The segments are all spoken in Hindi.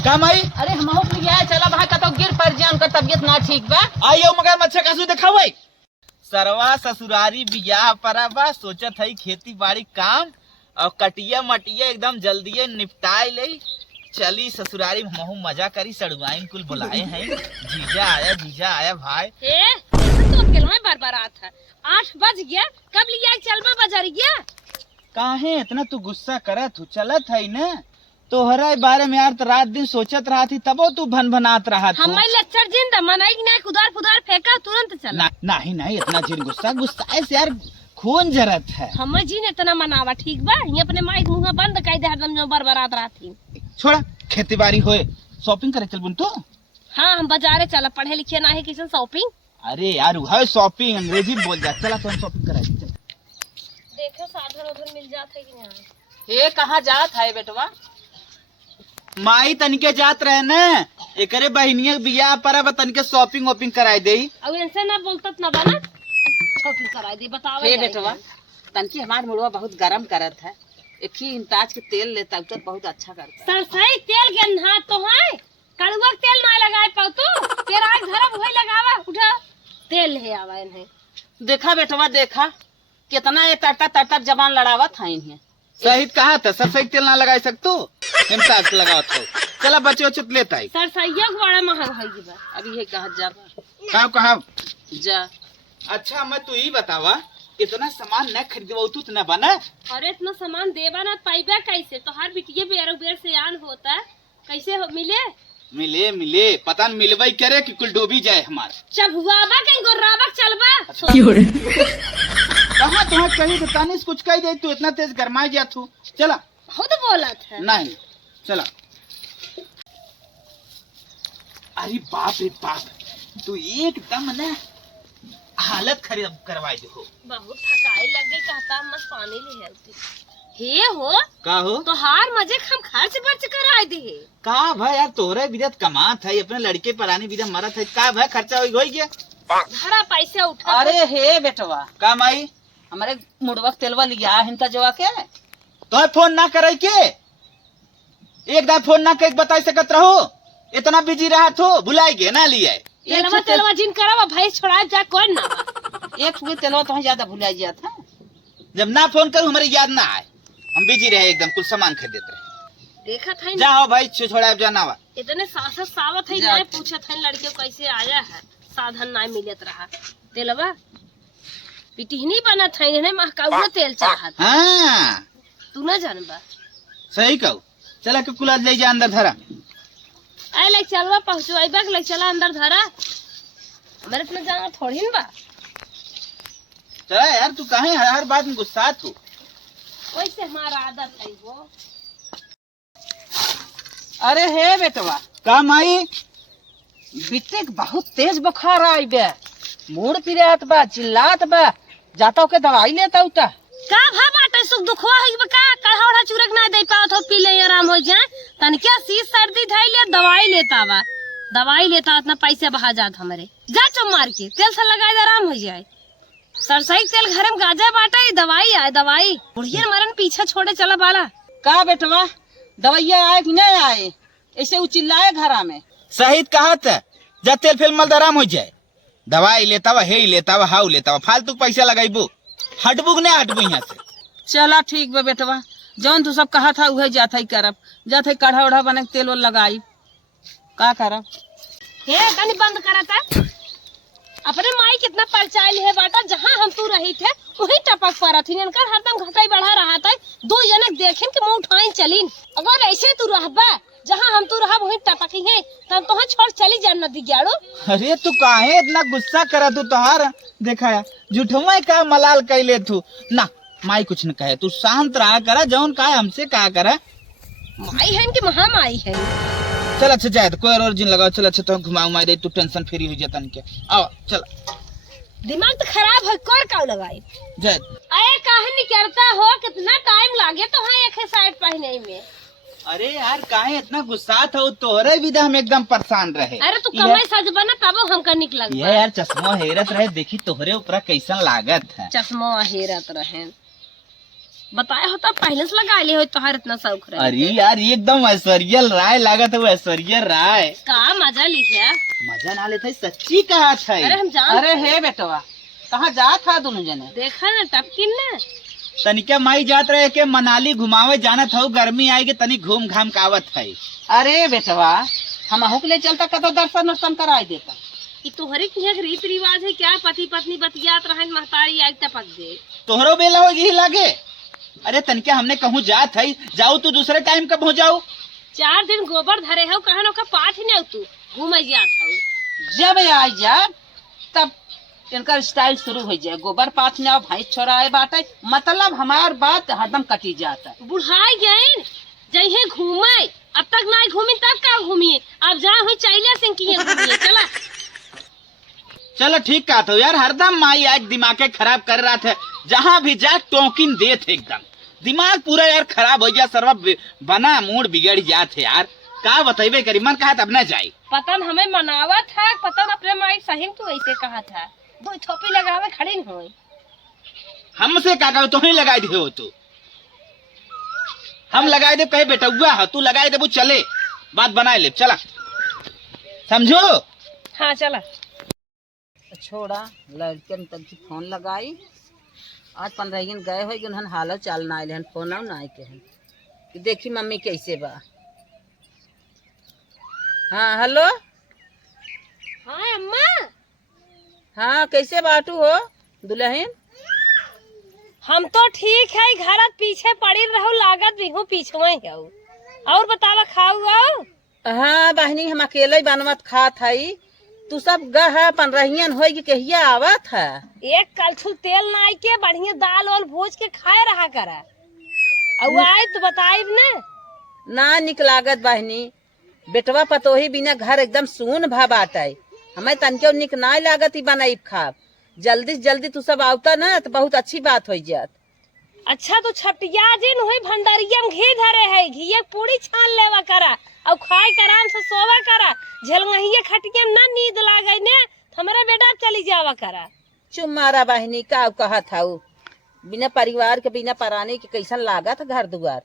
का माई? अरे हम लिया चला वहाँ का तो गिर पड़ जाए, उनका तबियत ना ठीक बा। आइयो मगर मच्छर कसू दिखावे सरवा ससुरारी बियाह परबा सोचत है खेती बाड़ी काम और कटिया मटिया एकदम जल्दी निपटाए ले चली ससुरारी महू मजा करी सड़ुआइन कुल बुलाए हैं। जीजा आया भाई। तो अकेला बरबरात है। 8 बज गया, कब लिया चलबा बाजारिया? काहे इतना तू गुस्सा करत हो? चलत है न तोहरा बारे में यार रात दिन सोचत रहा थी तबो तू भनभनात रहा था। हमारे लच्चर जिंदा मनाई ना कुदार फुदार फेंका तुरंत चला। नहीं इतना जिन गुस्सा से यार खून जरत है। हम जी ने इतना मनावा ठीक बा, ये अपने माइक मुंह बंद कर दे हरदम जो बरबरात रहा थी। छोड़ा खेती बाड़ी होए शॉपिंग करे चल बुन तो। हाँ हम बाजारे चला, पढ़े लिखे ना है किसी शॉपिंग। अरे यार है शॉपिंग अंग्रेजी बोल जा, चला तो हम शॉपिंग कराए। देखो साधन उधर मिल जाता है कि नहीं। ये कहाँ जात है बेटवा? माई तनिके जात रहे न एकरे बहनिया बियाह पर तनिके शॉपिंग वॉपिंग कराए दे। अब इनसे ना बोलता ना बना शॉपिंग कराए दे बताओ। हे बेटवा तनकी हमार मुड़वा बहुत गरम करत है, एक ही इंताज के तेल लेता तो बहुत अच्छा करता। सरसई तेल के ना तो है, कड़वा तेल ना लगाए पाऊ तू, तेरा घर वही लगावा उठा तेल है आवा इन्हें। देखा बेटवा देखा कितना ये तरतर जबान लड़ावत है इन्हें। सही कहा था सरसई तेल ना लगा सकतो हिमताज लगाओ तो चला बच्चे बच्चे लेता है। सरसैया बड़ा महंगा है जी बा। अभी ये कहा जा कहा जा। अच्छा मैं तू ही बतावा इतना सामान न खरीदवा तू न बना। अरे इतना सामान देवा ना पाइबा कैसे? तो हर बिटिया बेरो बेर से आन होता है कैसे मिले मिले पता न मिलवाई करे कि कुल डूबी जाए हमार। चबुआबा कहीं गोराबा चलबा। कहाँ तुम्हें कही तो तानिस कुछ कही दे तू इतना तेज गरमाई जा तू। चला खुद बोलत है। नहीं चला। अरे बाप रे बाप तू एकदम न हालत खरीद करवाई दो। बहुत थकाई लग गई, कहता मत पानी ले हेलती हे हो का हो तो हार मजे हम खर्च बर्च कराए दे। का भाई यार तोरे विदत कमात है अपने लड़के परानी विदत मरत है का भाई खर्चा हो गया धरा पैसे उठा। अरे हे बेटवा का माई हमारे मुड़वा तेलवा लिया हिंता जवा के तो फोन ना करे के एक दार फोन ना कर बता सकत रहो इतना बिजी रहा तो बुलाई गे ना लिए तेलवा जिन करावा भाई छोड़ा जा कौन ना एक फुगे तेलवा तो ज्यादा भुला जाता है। जब ना फोन करूँ हमारी याद ना आए हम बिजी रहे एकदम कुछ सामान खरीदते रहे। देखा था जाओ भाई छोड़ा जाना हुआ इतने सास सावत है ना पूछा था लड़के कैसे आया है साधन ना मिलत रहा तेलवा पिटिहनी बना था इन्हें महकाऊ तेल चढ़ा था। हाँ तू ना जानबा सही कहू चला के कुला ले जा अंदर धरा आए ले चलवा पहुंचवाइबा ले चला अंदर धरा हमारे अपने जाना थोड़ी न बा। चला यार तू काहे हर बात में गुस्सा तू वैसे हमारा आदत है वो। अरे हे बेटवा का माई बिट्टे बहुत तेज बुखार आई बे मूड पिरात बा चिल्लात बा जाता के दवाई लेता उता का भा बाटे सुख दुखवा है बका कढ़ौड़ा चूरक ना दे पाओ तो पी ले आराम हो जाए तन क्या सी सर्दी धाई ले दवाई लेता इतना पैसे बहा जात हमारे जा चम मार के तेल से लगाए आराम हो जाए। सरसई तेल घर में गाजा बाटा दवाई आए दवाई बुढ़िया मरन पीछे छोड़े चला बाला। का बेटवा दवाइया आए कि नहीं आए ऐसे वो चिल्लाए घरा में। सही कहा था जब तेल फिल मल आराम हो जाए दवाई लेता हुआ हे लेता हुआ हाउ लेता हुआ फालतू पैसा लगाईबू हटबू नहीं हटबू यहाँ से। चला ठीक बा बेटवा जौन तू सब कहा था वही जाता ही करब जाते काढ़ा उढ़ा बने तेल वोल लगाई का करब हे तनी बंद करा था अपने माई कितना परचाइल है बाटा जहाँ हम तू रही थे वही टपक पड़ा थी इनकर हरदम घटाई बढ़ा रहा था दो जनक देखें कि मुंह उठाई चलीन अगर ऐसे तू रहबा जहाँ हम तू रहा वही टपकी है तब तो छोड़ चली जान नदी ग्याड़ो। अरे तू काहे इतना गुस्सा करा तू तोहार देखा झूठवा का मलाल कैले तू ना माई कुछ न कहे तू शांत रहा करा जौन का हमसे कहा करा माई है कि महामाई है। चल अच्छा जाए तो कोई और जिन लगाओ चल अच्छा तो घुमाऊ माई दे तू टेंशन फ्री हो जाता के आओ चल दिमाग तो खराब है कोर का लगाई जाए अरे काहे नहीं करता हो कितना टाइम लागे तो है एक साइड पहने में। अरे यार काहे इतना गुस्सा था तोहरे भी हम एकदम परेशान रहे। अरे तू कमाई सज बना तब हमका निकल ये यार चश्मा हेरत रहे देखी तोहरे ऊपर कैसा लागत है चश्मा हेरत रहे बताया होता पहले से लगा ले हो तोहार इतना शौक रहे। अरे यार एकदम ऐश्वर्या राय लागत है, ऐश्वर्या राय। का मजा लिखे मजा ना लेते सच्ची कहा था। अरे हम जान अरे हे बेटवा कहाँ जा था दोनों जने? देखा ना टपकिन ने तनिका माई जात रहे के मनाली घुमावे जाना था, गर्मी आएगी तनी घूम घाम कावत है। अरे बेटवा हम अहू के ले चलता कतो दर्शन वर्शन कराई देता। ई तोहरे की एक रीत रिवाज है क्या? पति पत्नी बतियात रहन महतारी आग टपक दे। तोहरो बेला हो यही लागे। अरे तनिका हमने कहूँ जात है, जाऊ तू दूसरे टाइम कब हो जाऊ। 4 दिन गोबर धरे हो कहन ओका पाठ ही न तू घूम जात हो। जब आई जा तब इनका स्टाइल शुरू हो जाए, गोबर पाथ में आओ भाई छोराए बाटे, मतलब हमार बात हरदम कटी जाता। बुढ़ाई गए जहे घूमे, अब तक ना घूमी तब का घूमिए, अब जा हुई चाइले सिंह की घूमिए। चला चलो ठीक कहा तो यार, हरदम माई आज दिमाग खराब कर रहा था। जहाँ भी जा टोकिन दे थे, एकदम दिमाग पूरा यार खराब हो गया, सर्व बना मूड बिगड़ जात है यार। का बतेबे करी, मन कहा तब न जाये। पतन हमें मनावा था, पतन अपने माई सही तू ऐसे कहा था, दो थोपी लगावे खड़ी न हुई। हमसे का कहो, तुम ही लगाई दे हो तू। हम लगाए दे कहे बेटा हुआ है, तू लगाए दे वो चले, बात बनाए ले। चला समझो। हाँ चला छोड़ा लड़कन तक की फोन लगाई, आज 15 दिन गए हो गन हाल चाल ना आए फोन ना आए के हैं कि देखी मम्मी कैसे बा। हाँ हेलो। हाँ अम्मा। हाँ कैसे बाटू हो दुल्हन? हम तो ठीक है, घर पीछे पड़ी रहो, लागत भी हूँ पीछे है। और बतावा खाऊ आओ। हाँ बहनी हम अकेले बनवत खात हई, तू सब गह 15 हो कहिया आवत है। एक कलछुल तेल नाई के बढ़िया दाल वाल भोज के खाए रहा करा, और आए तो बताइब ना निक लागत बहनी, बेटवा पतोही बिना घर एकदम सून भा बाटे, हमें तनके निक ना लागत ही बनाई खाब। जल्दी से जल्दी तू सब आवता ना तो बहुत अच्छी बात हो जात। अच्छा तो छपटिया जिन हुई भंडारिया में घी धरे है, घी पूरी छान लेवा करा और खाए के आराम से सोवा करा। झलंगिया खटिया में ना नींद लागे ने, हमारे बेटा चली जावा करा। चुम मारा बहनी का कहा था, बिना परिवार के बिना पराने के कैसन लागत घर दुआर,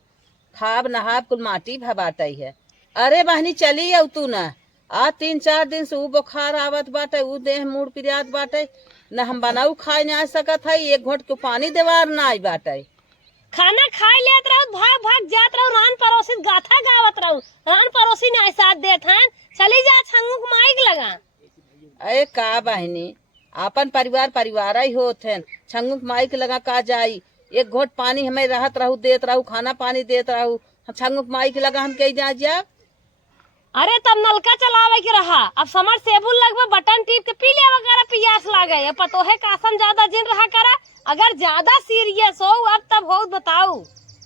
खाब नहाब कुल माटी भबाटई है। अरे बहनी चली आउ तू ना, आज 3-4 दिन से ऊ बुखार आवत बाटे, ऊ देह मूड पिरियात बाटे, न हम बनाऊ खाए ना आ सकत है, एक घोट के पानी देवार ना आई बाटे। खाना खाए लेत रहो, भाग भाग जात रहो, रान पड़ोसी गाथा गावत रहो, रान पड़ोसी ने साथ देत हैं, चली जा छंगुक माइक लगा। अरे का बहनी अपन परिवार परिवार ही होत है, छंगुक माइक लगा का जाई, एक घोट पानी हमें रहत रहू देत रहू, खाना पानी देत रहू, छंगुक माइक लगा हम कही जा। अरे तब नलका चलावे के रहा, अब समर सेबुल लगभग बटन टीप के पी ले वगैरह, पियास लागे पतोहे कासन ज्यादा जिन रहा करा, अगर ज्यादा सीरियस हो अब तब हो बताऊ।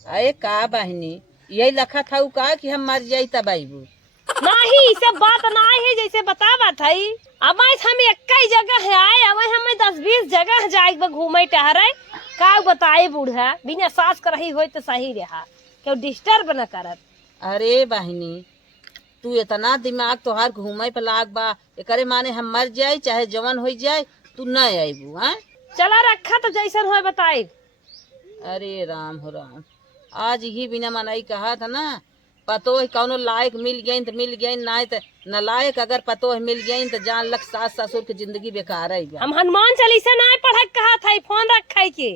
अरे का बहनी यही लखा था का कि हम मर जाई तब आईबू नहीं, सब बात ना है जैसे बतावा था। अब हम एक जगह है आए, अब हमें 10-20 जगह जाए घूमे टहरे, का बताए बूढ़ा बिना सास करही हो तो सही रहा, क्यों डिस्टर्ब न करत। अरे बहनी तू इतना दिमाग तोहार घूमे पे लाग बा, एकरे माने हम मर जाए चाहे जवन हो जाए तू न आईबू। हाँ चला रखा तो जैसन हो बताए। अरे राम हो राम, आज ही बिना मनाई कहा था ना, पतोह कौनो लायक मिल गई तो मिल गई, ना तो न लायक अगर पतोह मिल गई तो जान लग सास ससुर की जिंदगी बेकार है। हम हनुमान चालीसा ना पढ़ कहा था, फोन रखा के।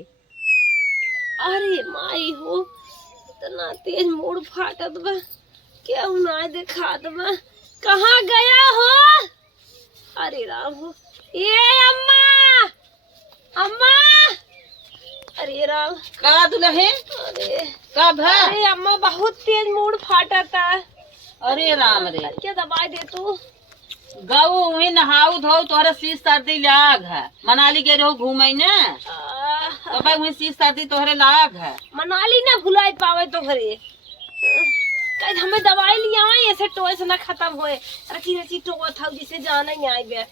अरे माई हो इतना तेज मूड फाटत बा, क्या ना देखा बा, कहाँ गया हो? अरे राम हो, ये अम्मा अम्मा, अरे राम का दुल्हन अरे का भा? अरे अम्मा बहुत तेज मूड फाटता। अरे राम रे, क्या दवाई दे तू? गऊ हुई नहाऊ धो तोहरा शीश सर्दी लाग है, मनाली गए रहो घूमे न तो भाई वही शीश सर्दी तोहरे लाग है। मनाली ना भुलाई पावे तो घरे कहीं हमें दवाई लिया ऐसे टोए से ना खत्म होए, रची रची टोआ था जिसे जाना ही आई बे।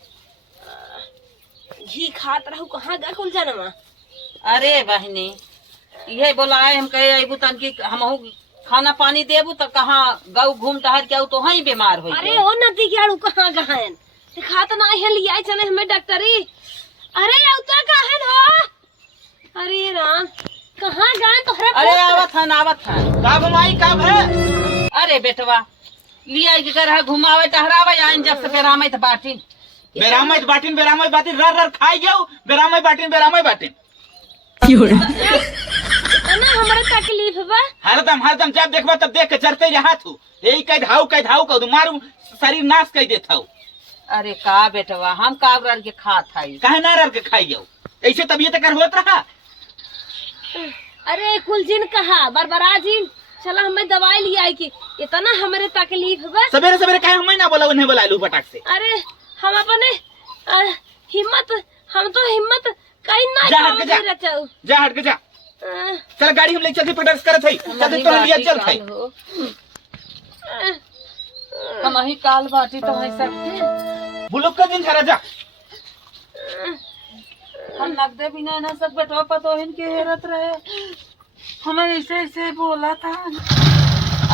घी खात रहू, कहाँ गए कुल जाना। अरे बहनी ये बोलाए हम कहे अबू तन की हम खाना पानी देबू तो कहाँ गऊ घूम टहर के तो वही बीमार हो। अरे ओ नदी के आड़ू कहाँ गहन खात ना है लिया चले हमें डॉक्टरी। अरे औता गहन हो, अरे राम कहाँ गए तोहरा अरे पुत? आवत हन काब माई काब है? अरे बेटवा लिया के कर घुमावे टहरावे आइन जब से बेरामत बाटी बेरामत बाटिन रर रर खाई जाओ बेरामत बाटिन इतना हमारे तकलीफ बा। हरदम जब देखबा तब देख के चरते रहा तू यही कह धाऊ कह मारू शरीर नाश कर देता हूँ। अरे का बेटवा हम काबर के खात हई कहे ना रर के खाई जाओ ऐसे तबीयत कर होत रहा। अरे कुल जिन कहा बरबरा जिन चला हमें दवाई लिया आई की इतना हमारे तकलीफ बा। सवेरे सवेरे कहे हमें ना बोला उन्हें बोला लू पटाख से। अरे हम अपने हम तो हिम्मत कहीं ना जा हट के जा। रचाऊ। जा हट के जा चल गाड़ी हम ले चलते पटाख करत हई चलते तो लिया चल खाई हम ही काल बाटी तो है सब बुलुक का दिन खरा जा। हम लगदे बिना ना सब बेटवा पतोहिन के हेरत रहे हमें ऐसे बोला था।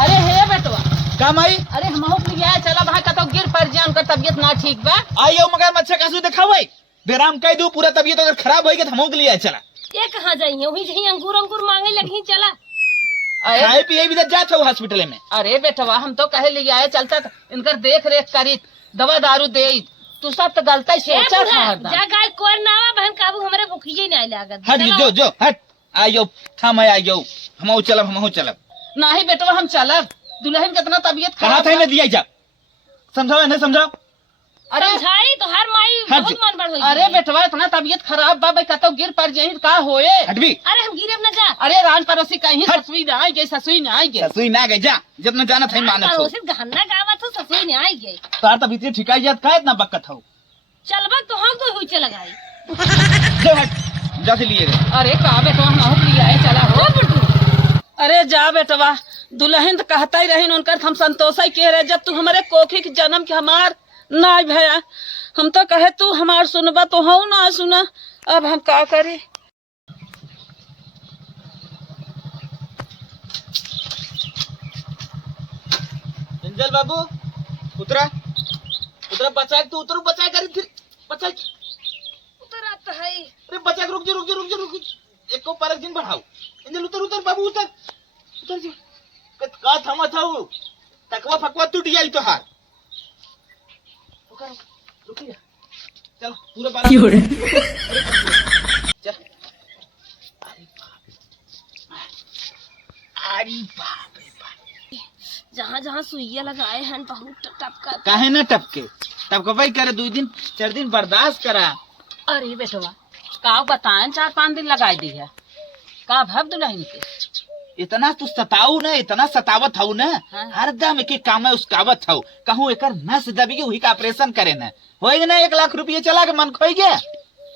अरे हे बेटवा का माई अरे हम हो लिया चला भाई का तो गिर पड़ जान कर तबीयत ना ठीक बा। आइयो मगर मच्छा कासू दिखावे बेराम कह दू पूरा तबीयत अगर खराब होई के हमो के लिए चला। ये कहाँ जाइए वही जही अंगूर मांगे लगी चला। खाए पिए भी तो जात हो हॉस्पिटल में। अरे बेटवा हम तो कहे ले आए चलता इनकर देख रेख करी दवा दारू दे तू सब तो गलता ही सोचा था हरदम। जा गाय कोर नावा बहन काबू हमारे भूखिए नहीं लागत। हट जो हट आइयो थाम आइयो हमहु चलब नहीं बेटवा हम चलब दुल्हन कितना तबीयत कहा खराब था इन्हें दिया जा समझाओ इन्हें समझाओ। अरे समझाई तो हर माई हट बहुत मन बढ़ होई। अरे बेटवा इतना तबीयत खराब बा भाई कतो गिर पड़ जाही का होए। हट भी अरे हम गिरे न जा। अरे रान पड़ोसी कहीं हट। ससुई ना आई गई ससुई ना आई गई ससुई ना गई जा जितना जाना था मानत हो पड़ोसी गहना गावा तो ससुई नहीं आई गई। तार तब इतनी ठिकाई जात का इतना बक्कत हो। चलबा तो हम तो हुई चला गई। जो हट जा से लिए गए। अरे का बेटवा हम हो लिया है चला हो बुड्ढू अरे जा बेटवा दुल्हन तो कहता ही रही उनकर हम संतोष ही कह रहे जब तू हमारे कोखी के जन्म के हमार ना भया हम तो कहे तू हमार सुनबा तो हो ना सुना अब हम का करे। अंजल बाबू उतरा बचा तू उतर बचा कर फिर बचा उतर आता है। अरे बचा रुक जा एक को परक दिन बढ़ाओ अंजल उतर बाबू उतर जा का थमा था वो तकवा फकवा टूट जाई तो हार रुक जा चल पूरा बाल चल अरे बाप रे बाप जहाँ जहाँ सुइया लगाए हैं बहुत टपका। काहे ना टपके भाई करे 2 दिन 4 दिन बर्दाश्त करा। अरे बेटवा का बताएं 4-5 दिन लगाई दी है का भव दुल्हन के इतना तू सताऊ ना इतना सतावत हूँ ना हाँ। हरदम एक काम में उसकावत हूँ कहूँ एक नस दबी वही का ऑपरेशन करे ना होएगा ना 1 लाख रुपये चला के मन खोई गया।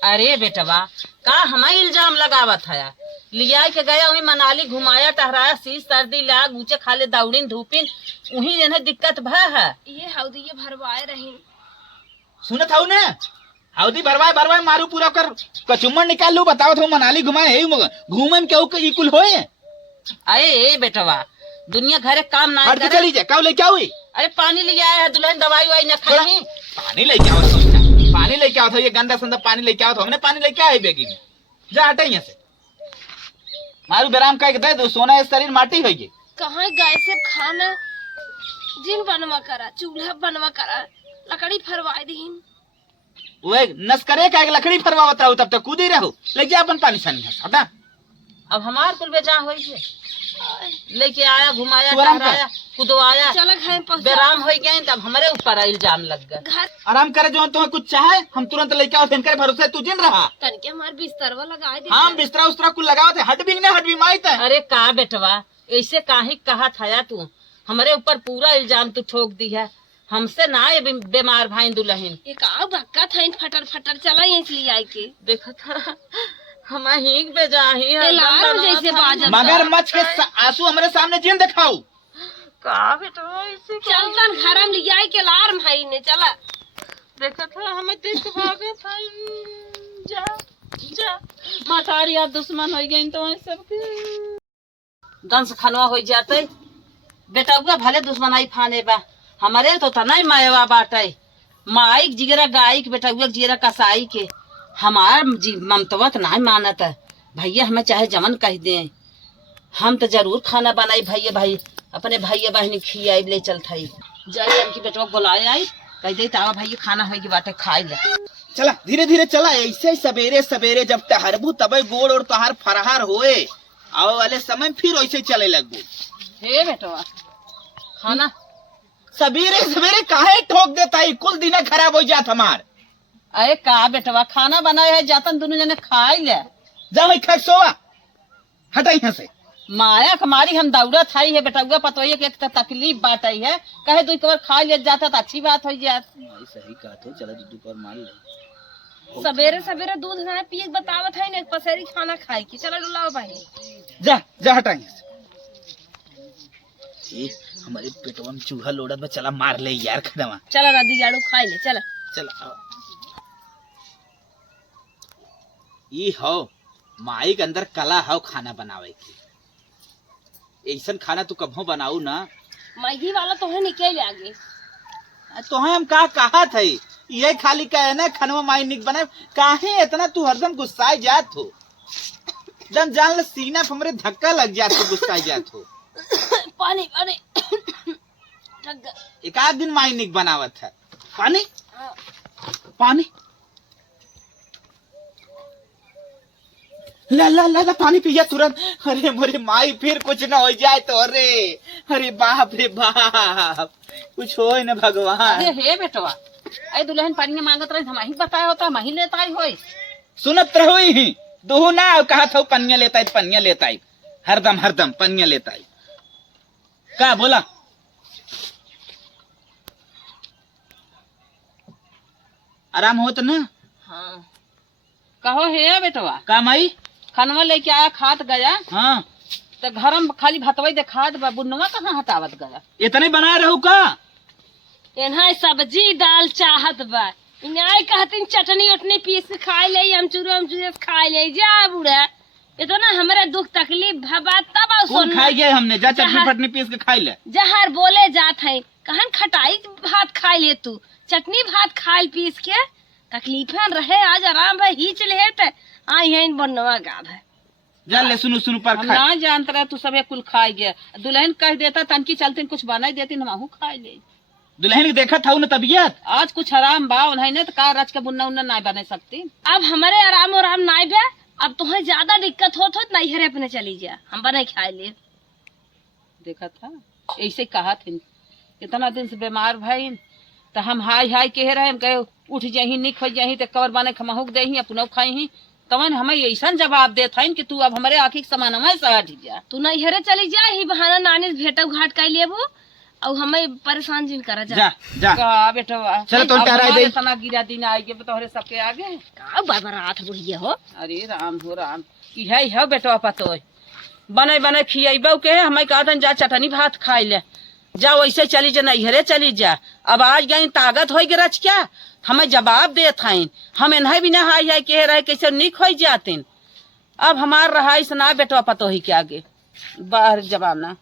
अरे बेटवा का हमें इल्जाम लगावत है लिया के गया वही मनाली घुमाया टहराया शीश सर्दी लाग ऊंचे खाले दौड़ीन धूपिन वही इन्हें दिक्कत भ है। ये हौदी ये भरवाए रही सुनत हूँ ना हौदी भरवाए मारू पूरा कर कचुम्बर निकाल लू बताओ तो मनाली घुमाए घूमे में क्या कुल होए। अरे बेटवा दुनिया घरे काम ना हट के चली जा क्या लेके हुई। अरे पानी ले आया है दुल्हन दवाई वाई न खाई पानी लेके आओ सोचना पानी लेके आओ था ये गंदा संदा पानी लेके आओ था हमने पानी लेके आए बेगी में जा हटे यहाँ से मारू बेराम का दे दो सोना इस शरीर माटी होगी। कहाँ गाय से खाना जिन बनवा करा चूल्हा बनवा करा लकड़ी फरवाए दी वो नस करे का एक लकड़ी फरवावत रहो तब तक कूदी रहो ले जा अपन पानी छानी हटा। अब हमार कुल बेचा हो लेके आया घुमाया तू आराम कर। टहराया कुदवाया चला घर पहुंचा बेराम हो गए तब हमारे ऊपर इल्जाम लग गए। घर आराम करे जो तुम्हें कुछ चाहे हम तुरंत लेके आओ फिर भरोसे तू जिन रहा तनके हमारे बिस्तरवा लगाए दी हम बिस्तरा उस्तरा कुल लगाओ थे हट भी ना हट भी माई था। अरे का बेटवा ऐसे काहे कहा था तू हमारे ऊपर पूरा इल्जाम तू ठोक दी है हमसे ना ये बीमार भाई दुल्हन ये का भक्का था इन फटर चला इसलिए आई के देखा था हम हींग पे जा ही अलार्म जैसे बाजत मगर मच के आंसू हमारे सामने जिन दिखाओ का बेटवा ऐसे चल तन घर में लिया के अलार्म भाई ने चला देखा था हमें देख भागे था जा जा मतारिया दुश्मन हो गई तो सबके दंश खनवा हो जाते बेटा भले दुश्मन आई फाने बा हमारे तो तना ही मायवा बाटे माई जिगरा गाय के बेटा जिगरा कसाई के हमार ममतवत नहीं मानत है भैया हमें चाहे जमन कह दे, हम तो जरूर खाना बनाई भैया भाई, अपने भैया बहनी खियाई ले चल थई। जाई हमकी बेटवा बुलाए आई, कह दे तावा भैया खाना होगी बाटे खाई ले। चला धीरे धीरे चला, ऐसे सवेरे सवेरे जब टहरबू तबे गोड़ और तोहार फरहार होए, आओ वाले समय फिर वैसे चले लगबू। हे बेटवा खाना सवेरे सवेरे काहे ठोक देता है, कुल दिन खराब हो जात हमार। अरे का बेटवा खाना बनाए है, जातन दोनों जने खाई ले। जाओ खा सोवा, हटा यहाँ से। माया हमारी हम दौड़त आई है बेटुआ, पतोइए के एक तो तकलीफ बात आई है, कहे दो कवर खा ले जाता तो अच्छी बात हो जात। सही कहते हो, चलो दूध पर मार ले। सवेरे सवेरे दूध ना पिए बतावत है ना, पसेरी खाना खाए की। चलो डुलाओ भाई, जा जा हटा यहाँ से। ए, हमारे पेटवा में चूहा लोड़त बा, चला मार ले यार खदवा। चलो रद्दी जाड़ू खाई ले, चला चला आओ। ये हो माई के अंदर कला हो खाना बनावे की, ऐसा खाना तू कभो बनाऊ ना। मैगी वाला तो है निकल आगे। तो हम का कहा थे, ये खाली कहे ना खाना माई निक बनाए, काहे इतना तू हरदम गुस्साए जात हो। एकदम जान ले सीना पे हमरे धक्का लग जात हो, गुस्साए जात हो। पानी पानी एक आध दिन माई निक बनावत है। पानी पानी ला ला ला ला पानी पिया तुरंत। अरे मोरे माई फिर कुछ ना हो जाए तो। अरे बाप रे बाप, कुछ हो न भगवान। अरे हे बेटवा, अरे दुल्हन पानी मांगत रही, हम ही बताया होता, हम ही लेता ही होई। सुनत रहो ही दो ना कहा था पनिया लेता है, पनिया लेता है, हरदम हरदम पनिया लेता है। का बोला आराम हो तो ना। हाँ कहो हे बेटवा, का माई खानवा लेके आया खात गया, हाँ तो घर में खाली भतवई दे खात बा, बुनवा कहाँ हटावत गया। इतने बना रहू का। इन्हा सब्जी दाल चाहत बा, इन्हा कहतीन चटनी उटनी पीस के खाई ले, अमचूरे खाई ले। जा बूढ़ा, ये तो ना हमारे दुख तकलीफ भबा तब कौन खाई गए हमने, जा चटनी फटनी पीस के खाई ले। जहर बोले जात है, कहन खटाई भात खाई ले, तू चटनी भात खाई पीस के तकलीफन रहे, आज आराम है ही चले है। आई है इन बनवा गाँव है, जा ले सुनु सुनु पर हम खा। ना जानते रहे तू सब कुल खाई गया। दुल्हन कह देता तनकी चलते कुछ बनाई देती, हम खाई ले। दुल्हन के देखा था ना तबीयत, आज कुछ आराम बा उन्हें तो का रच के बुन्ना उन्ना ना बना सकती। अब हमारे आराम और नाई बे, अब तुम्हें ज्यादा दिक्कत हो तो नहीं हरे अपने चली जा, हम बने खाए ले। देखा था ऐसे कहा थे, इतना दिन से बीमार भाई, तो हम हाय हाय कह रहे, हम कहे उठ जाही निक हो जाही, तो कवर बने खमहुक दे अपना खाई, तवन हमें ऐसा जवाब देता कि तू अब हमारे आखिर समान से हट जा। तू नहीं हरे चली जा, ही बहाना नानी भेटो घाट कर लेबू, और हमें परेशान जिन करा जा। जा जा का बेटवा चल तो टहराई दे। तना गिरा दिन आएगे तोहरे सबके आगे, का बरबरात बुढ़िया हो। अरे राम हो राम, इहे है बेटवा पतो बने बने खियाबो के, हमें कहा था जा चटनी भात खाई ले, जा वैसे चली जा, नैहरे चली जा। अब आज गई ताकत हो रच क्या, हमें जवाब देत हैं, हम इन्हें भी ना हाय हाय कह रहे कैसे निक हो जाते। अब हमार रहाई से ना बेटवा पतो ही के आगे बाहर जवाब ना।